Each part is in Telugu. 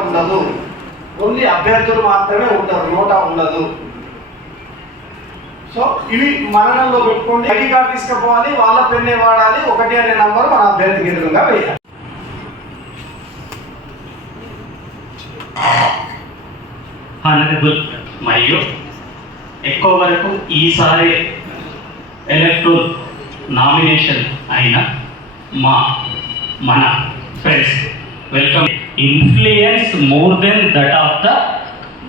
ఉండదు. ఓన్లీ అభ్యర్థులు మాత్రమే ఉంటారు నోటా ఉండదు. సో ఇవి మరణంలో పెట్టుకోండి. ఐడి కార్డు తీసుకుపోవాలి వాళ్ళ పెన్నే వాడాలి ఒకటి అనే నంబర్ మన అభ్యర్థికి ఎదురుగా వేయాలి. మరియు ఎక్కువ వరకు ఈసారి ఎలక్ట్రో నామినేషన్ అయిన మా మన friends welcome influence more than that of the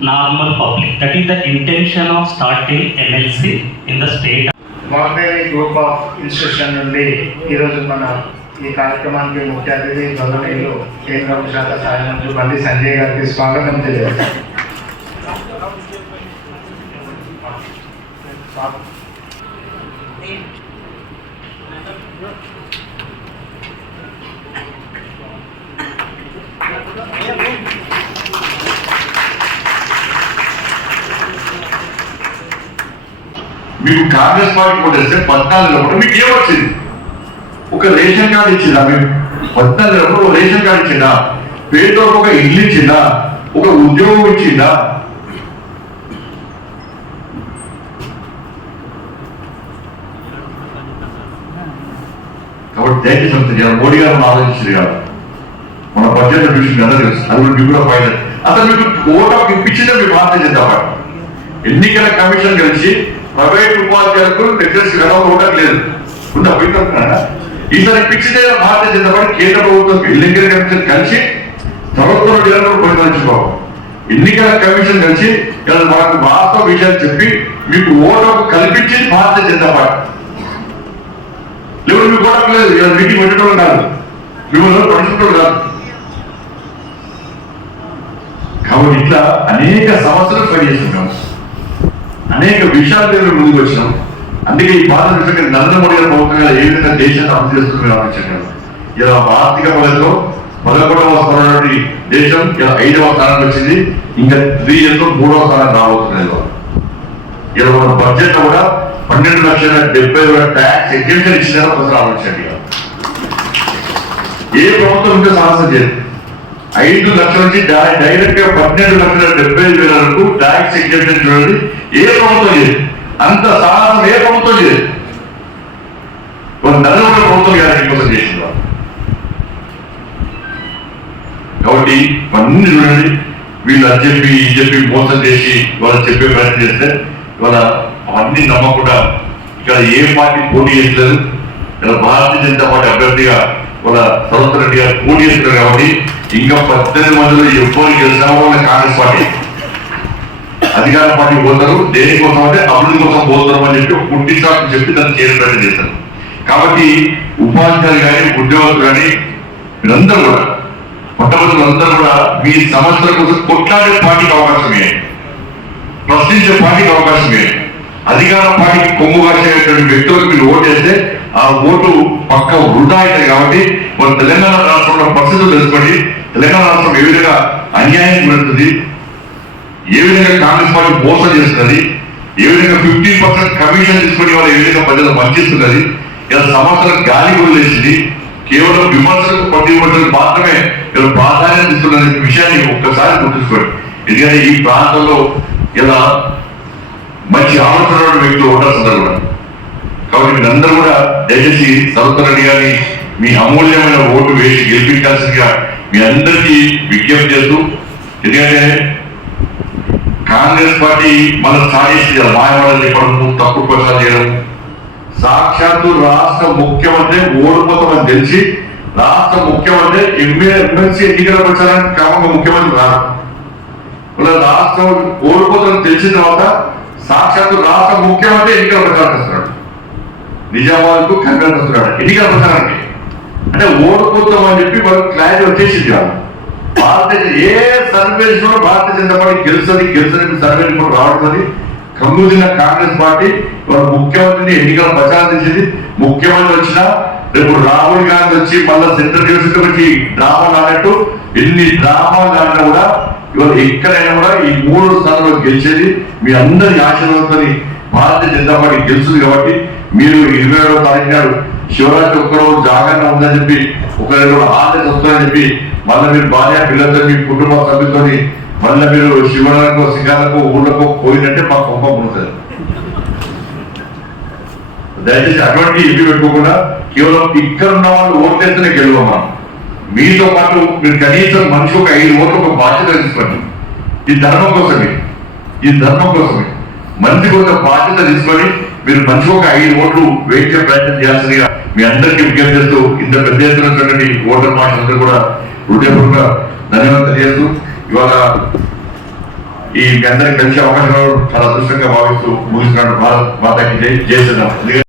normal public that is the intention of starting MLC in the state Bombay group of institution నుండి ఈరోజు మన ఈ కార్యక్రమానికి ముఖ్య అతిథి గౌరవనీయులు కేంద్ర శాఖ సహాయ మంత్రి బండి సంజయ్ గారికి స్వాగతం తెలియజేస్తాను మీకు కాంగ్రెస్ పార్టీ ఓటేస్తే పద్నాలుగు అప్పుడు మీకు ఏమొచ్చింది? ఒక రేషన్ కార్డు ఇచ్చిందా మీకు పద్నాలుగు అప్పుడు రేషన్ కార్డు ఇచ్చిందా? పేరుతో ఒక ఇల్లు ఇచ్చిందా? ఒక ఉద్యోగం ఇచ్చిందా? కాబట్టి దయచేసి మోడీ గారు ఆలోచించారు కాదు మన బడ్జెట్ విషయం అందరూ తెలుసు. అది కూడా మీకు కూడా ఫైల్ అసలు మీకు ఓటు హక్కు ఇప్పించిందే మీ భారతీయ జనతా పార్టీ. ఎన్నికల కమిషన్ కలిసి ప్రైవేట్ ఉపాధ్యాయులకు లెక్చర్స్ గతంలో లేదు. ఉందా? పోయిందా ఈసారి ఇప్పించిందే భారతీయ జనతా పార్టీ. కేంద్ర ప్రభుత్వం ఎన్నికల కమిషన్ కలిసి ప్రభుత్వం జనరల్ పరిపాలించుకోవాలి ఎన్నికల కమిషన్ కలిసి ఇలా మనకు వాస్తవ విషయాలు చెప్పి మీకు ఓటు కల్పించింది భారతీయ జనతా పార్టీ. లేదు మీకు ఓటు లేదు. ఇలా మీటింగ్ పెట్టడం కాదు. మిమ్మల్ని పడుతుంటాడు కాదు. కాబట్టి ఇట్లా అనేక సమస్యలు ఫైట్ చేస్తున్నాం. అనేక విషయాల దగ్గర ముందుకు వచ్చినాం. అందుకే ఈ భారతదేశం నరేంద్ర మోడీ గారి ప్రభుత్వం ఏ విధంగా దేశాన్ని అమలు చేస్తుంది ఆలోచించారు ఇలా ఆర్థిక పదంలో పదకొండవ స్థానం దేశం ఇలా ఐదవ స్థానానికి వచ్చింది. ఇంకా త్రీ ఇయర్లో మూడవ స్థానం రాబోతున్నది. ఇలా మన బడ్జెట్ కూడా పన్నెండు లక్షల డెబ్బై వేల ట్యాక్స్ ఎగ్జిబిషన్ ఇచ్చినారో ఒకసారి ఆలోచించండి. ఏ ప్రభుత్వం ఇంకా సాహసం చేయదు. ఐదు లక్షల నుంచి డైరెక్ట్గా పన్నెండు లక్షల డెబ్బై ఐదు వేల వరకు ట్యాక్స్ ఎగ్జెంప్షన్ చూడండి. ఏ ప్రభుత్వం చేయదు. అంత సాహసం ఏ ప్రభుత్వం చేయదు. నలుగురు ప్రభుత్వం గారి కోసం చేసిన కాబట్టి ఇవన్నీ చూడండి. వీళ్ళు అది చెప్పి ఇది చెప్పి మోసం చేసి వాళ్ళు చెప్పే ప్రయత్నం చేస్తే ఇవాళ అవన్నీ నమ్మకుండా ఇక్కడ ఏ పార్టీ పోటీ చేయట్లేదు. ఇక్కడ భారతీయ జనతా పార్టీ అభ్యర్థిగా వాళ్ళ సరస్వతి రెడ్డి గారు పోటీ చేస్తున్నారు కాబట్టి ఇంకా పద్దెనిమిది మందిలో ఎప్పుడు గెలిచినా వాళ్ళ కాంగ్రెస్ పార్టీ అధికార పార్టీ పోతారు. దేనికోసం అంటే అభివృద్ధి కోసం పోతారు అని చెప్పి ఒక పుట్టి చాటు చెప్పి దాన్ని చేయడం చేస్తారు కాబట్టి ఉపాధ్యాయులు కానీ ఉద్యోగులు కానీ మీరందరూ కూడా మొట్టమొదటిలందరూ కూడా మీ సమస్యల కోసం కొట్లాడే పార్టీకి అవకాశమే ప్రశ్నించే పార్టీకి అవకాశమే అధికార పార్టీకి కొమ్ము కాసేటువంటి వ్యక్తులకు మీరు ఓటేస్తే ఆ ఓటు పక్క వృధా అవుతాయి కాబట్టి మన తెలంగాణ రాష్ట్రంలో పరిస్థితులు తెలుసుకోండి తెలంగాణ రాష్ట్రం ఏ విధంగా అన్యాయం పెడుతుంది ఏ విధంగా కాంగ్రెస్ పార్టీ మోసం చేస్తున్నది ఏ విధంగా ఫిఫ్టీన్ పర్సెంట్ కమిషన్ తీసుకునే వాళ్ళు ఏ విధంగా ప్రజలు వంచిస్తున్నది ఇలా సంవత్సరం గాలి వదిలేసింది. కేవలం విమర్శలకు ప్రతి మాత్రమే ఇలా ప్రాధాన్యత ఇస్తున్న విషయాన్ని ఒక్కసారి గుర్తుంచుకోండి. ఎందుకంటే ఈ ప్రాంతంలో ఇలా మంచి ఆలోచన వ్యక్తులు ఉండాల్సింది కూడా కాబట్టి మీరందరూ కూడా దయచేసి సరస్వతి రెడ్డి గారిని మీ అమూల్యమైన ఓటు వేసి గెలిపించాల్సిందిగా మీ అందరికీ విజ్ఞప్తి చేస్తూ ఎందుకంటే కాంగ్రెస్ పార్టీ మన సాధించి మాయవాడని చెప్పడము తప్పు ప్రచారం చేయడం సాక్షాత్తు రాష్ట్ర ముఖ్యమంత్రి ఓడిపోతామని తెలిసి రాష్ట్ర ముఖ్యమంత్రి ఎమ్మెల్యే ఎమ్మెల్సీ ఎన్నికల ప్రచారానికి క్రమంగా ముఖ్యమంత్రి రాదు ఇలా రాష్ట్రం ఓడిపోతామని తెలిసిన తర్వాత సాక్షాత్తు రాష్ట్ర ముఖ్యమంత్రి ఎన్నికల ప్రచారం చేస్తున్నాడు. నిజామాబాద్కు కంగారు వస్తున్నాడు ఎన్నికల ప్రచారానికి అంటే ఓడిపోతామని చెప్పి వాళ్ళు క్లారిటీ వచ్చేసింది వాళ్ళు ఏ సర్వే కూడా భారతీయ జనతా పార్టీ గెలుస్తుంది గెలుస్తుంది సర్వే కూడా రావట్లేదు. కమ్ముదిన కాంగ్రెస్ పార్టీ వాళ్ళ ముఖ్యమంత్రిని ఎన్నికల ప్రచారం చేసేది. ముఖ్యమంత్రి వచ్చినా రేపు రాహుల్ గాంధీ వచ్చి మళ్ళా సెంట్రల్ యూనివర్సిటీ వచ్చి డ్రామాలు ఆడినట్టు ఎన్ని డ్రామాలు ఆడినా కూడా ఇవాళ ఎక్కడైనా కూడా ఈ మూడు స్థానంలో గెలిచేది మీ అందరి ఆశీర్వాదంతో భారతీయ జనతా పార్టీ గెలుస్తుంది కాబట్టి మీరు ఇరవై ఏడవ తారీఖు నాడు శివరాత్రి ఒక్కరోజు జాగరణ ఉందని చెప్పి ఒకరి రెండు హాలిడేస్ వస్తుందని చెప్పి మళ్ళీ మీరు భార్య పిల్లలతో మీ కుటుంబ సభ్యులతో మళ్ళీ మీరు శివరాలకు సింగాలకు ఊళ్ళకు పోయినట్టే మా కొంప ఉంటుంది దయచేసి అటువంటి ఇవి పెట్టుకోకుండా కేవలం ఇక్కడ ఉన్న వాళ్ళు ఓట్లేస్తేనే గెలవమా మీతో పాటు మీరు కనీసం మనిషి ఒక ఐదు ఓట్లు ఒక బాధ్యత తీసుకోండి ఈ ధర్మం కోసమే. ఈ ధర్మం కోసమే. మనిషికి ఒక బాధ్యత తీసుకొని మీరు మనిషి ఒక ఐదు ఓట్లు వేయించే ప్రయత్నం చేయాల్సిందిగా మీ అందరికీ విజ్ఞప్తి చేస్తూ ఇంత పెద్ద ఎత్తున ఉన్నటువంటి ఓటర్ మాటలందరూ కూడా హృదయపూర్వక ధన్యవాదాలు చేస్తూ ఇవాళ ఈ మీ అందరికి కలిసే అవకాశం చాలా అదృష్టంగా భావిస్తూ ముగిస్తున్నాడు భారత్ మాతాకి జై జై శ్రీరామ్.